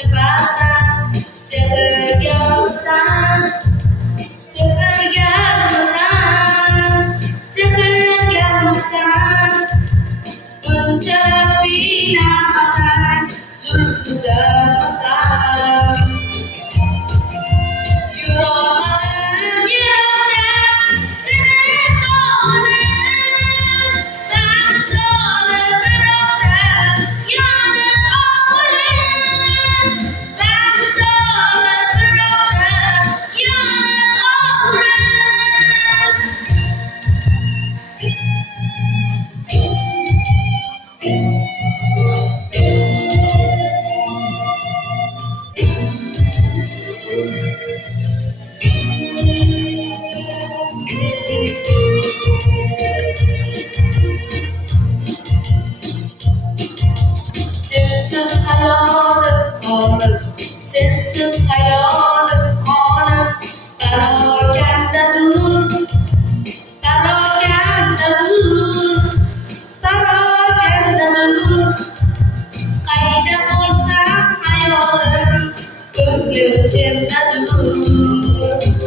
tebasan, seherga pesan, seherga pesan, seherga pesan, mencapai namasan, zulfu zamasan. Yürümadım yoldan, seni sordum. Ben sana bıraktım, yanıp ağlarım. Ben sana bıraktım, yanıp ağlarım. Sensiz hayalim ağrım, sensiz hayalim ağrım. Parokandadur, parokandadur, parokandadur. Qayda bo'lsam hayolim, ko'nglim sendadur.